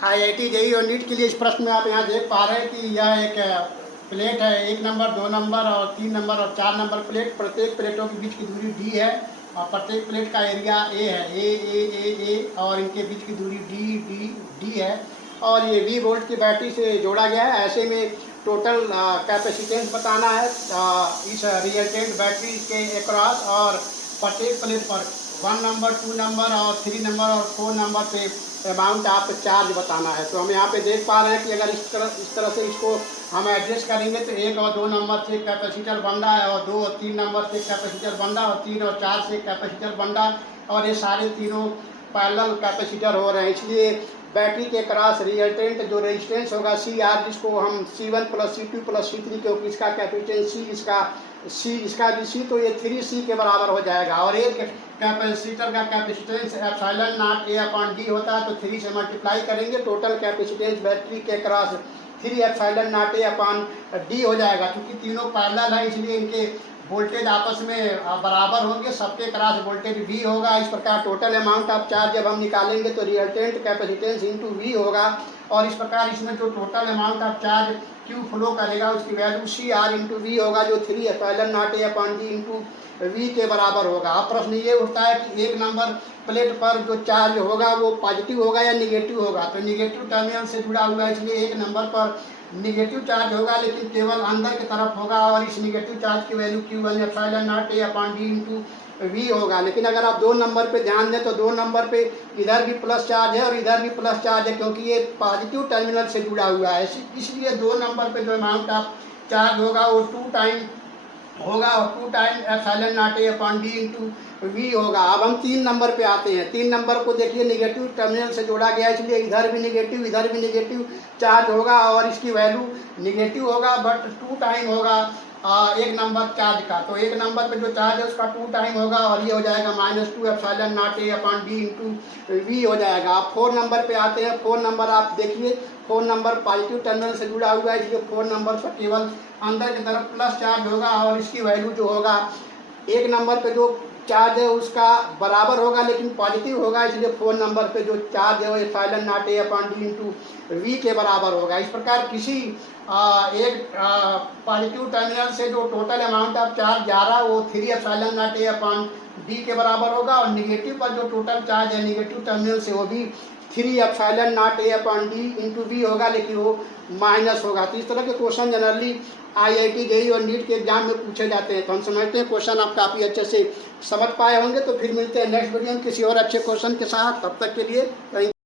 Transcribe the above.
IIT JEE और NEET के लिए इस प्रश्न में आप यहाँ देख पा रहे हैं कि यह एक प्लेट है। 1 नंबर, 2 नंबर और 3 नंबर और 4 नंबर प्लेट। प्रत्येक प्लेटों के बीच की दूरी d है और प्रत्येक प्लेट का एरिया a है, a और इनके बीच की दूरी d है और ये V वोल्ट की बैटरी से जोड़ा गया है। ऐसे में टोटल कैपेसिटेंस बताना है इस रिएक्टेंट बैटरी के अक्रॉस और प्रत्येक प्लेट पर 1 नंबर, 2 नंबर और 3 नंबर और 4 नंबर पे अमाउंट आप चार्ज बताना है। तो हम यहाँ पे देख पा रहे हैं कि अगर इस तरह से इसको हम एडजस्ट करेंगे तो 1 और 2 नंबर से कैपेसिटर बन रहा है और 2 और 3 नंबर से कैपेसिटर बन रहा है और 3 और 4 से कैपेसिटर बन रहा है और ये सारे तीनों पैरेलल कैपेसिटर हो रहे हैं। इसलिए बैटरी के क्रॉस रिएक्टेंट जो रेजिस्टेंस होगा CR, जिसको हम C1 + C2 + C3 क्योंकि इसका कैपेसिटेंस इसका भी C, तो ये 3C के बराबर हो जाएगा। और एक कैपेसिटर का कैपेसिटेंस ε0A/d होता है तो 3 से मल्टीप्लाई करेंगे, टोटल कैपेसिटेंस बैटरी के क्रॉस 3ε0A/d हो जाएगा। क्योंकि तीनों पैरेलल है इसलिए इनके वोल्टेज आपस में बराबर होंगे, सबके क्रॉस वोल्टेज V होगा। इस प्रकार टोटल अमाउंट ऑफ चार्ज जब हम निकालेंगे तो रिएक्टेंट कैपेसिटेंस इंटू V होगा और इस प्रकार इसमें जो total amount of charge Q flow करेगा उसकी वैल्यू CR इंटू V होगा जो 3ε0A/d इंटू V के बराबर होगा। अब प्रश्न ये उठता है कि 1 नंबर प्लेट पर जो चार्ज होगा वो पॉजिटिव होगा या निगेटिव होगा। तो निगेटिव टर्मिनल से जुड़ा हुआ है इसलिए 1 नंबर पर निगेटिव चार्ज होगा, लेकिन केवल अंदर की तरफ होगा और इस निगेटिव चार्ज की वैल्यू Q1ε0A/d इंटू V होगा। लेकिन अगर आप 2 नंबर पे ध्यान दें तो 2 नंबर पे इधर भी प्लस चार्ज है और इधर भी प्लस चार्ज है क्योंकि ये पॉजिटिव टर्मिनल से जुड़ा हुआ है। इसलिए 2 नंबर पे जो अमाउंट ऑफ चार्ज होगा वो 2 टाइम होगा और 2 टाइम ε0A/d इंटू V होगा। अब हम 3 नंबर पे आते हैं। 3 नंबर को देखिए निगेटिव टर्मिनल से जोड़ा गया है इसलिए इधर भी निगेटिव चार्ज होगा और इसकी वैल्यू निगेटिव होगा बट 2 टाइम होगा 1 नंबर चार्ज का। तो 1 नंबर पे जो चार्ज है उसका 2 टाइम होगा और ये हो जाएगा -2ε0A/d इंटू V हो जाएगा। अब 4 नंबर पे आते हैं। 4 नंबर आप देखिए 4 नंबर पॉजिटिव टर्मिनल से जुड़ा हुआ है इसलिए 4 नंबर पर केवल अंदर की तरफ प्लस चार्ज होगा और इसकी वैल्यू जो होगा 1 नंबर पे जो चार्ज है उसका बराबर होगा लेकिन पॉजिटिव होगा इसलिए 4 नंबर पे जो चार्ज है वो ε0A/d इंटू V के बराबर होगा। इस प्रकार किसी एक पॉजिटिव टर्मिनल से जो टोटल अमाउंट ऑफ चार्ज जा रहा है वो 3ε0A/d के बराबर होगा और निगेटिव पर जो टोटल चार्ज है निगेटिव टर्मिनल से वो भी 3ε0A/d इंटू V होगा लेकिन वो माइनस होगा। तो इस तरह के क्वेश्चन जनरली IIT जेईई और नीट के एग्जाम में पूछे जाते हैं। तो हम समझते हैं क्वेश्चन आप काफ़ी अच्छे से समझ पाए होंगे। तो फिर मिलते हैं नेक्स्ट वीडियो में किसी और अच्छे क्वेश्चन के साथ। तब तक के लिए